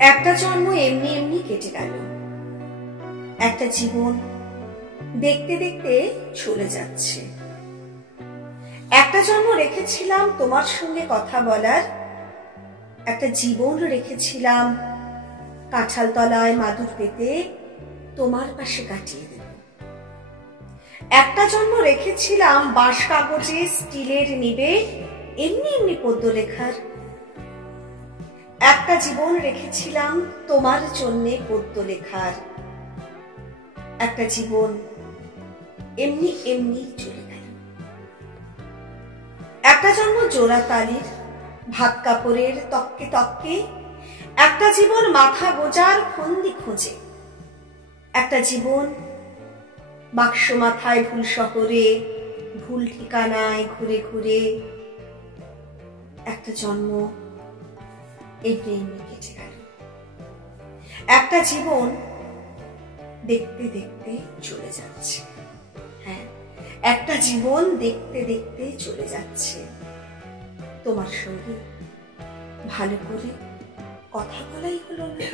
একটা জন্ম এমনি এমনি কেটে গেল, একটা জীবন দেখতে দেখতে চলে যাচ্ছে। একটা জন্ম রেখেছিলাম তোমার সঙ্গে কথা বলার, একটা জীবন রেখেছিলাম কাঁঠাল তলায় মাদুর পেতে তোমার পাশে কাটিয়ে দেব। একটা জন্ম রেখেছিলাম বাঁশ কাগজে স্টিলের নিবে এমনি এমনি পদ্য লেখার, একটা জীবন রেখেছিলাম তোমার জন্যে পদ্য লেখার। একটা জীবন এমনি এমনি চলে গেল। একটা জন্ম জোড়া তালির ভাত কাপড়ের তককে তককে, একটা জীবন মাথা গোজার ফন্দি খোঁজে, একটা জীবন বাক্স মাথায় ভুল শহরে ভুল ঠিকানায় ঘুরে ঘুরে। একটা জন্ম এমনি এমনি কেটে গেল। একটা জীবন দেখতে দেখতে চলে যাচ্ছে। হ্যাঁ, একটা জীবন দেখতে দেখতে চলে যাচ্ছে। তোমার সঙ্গে ভালো করে কথা বলাই হলো না।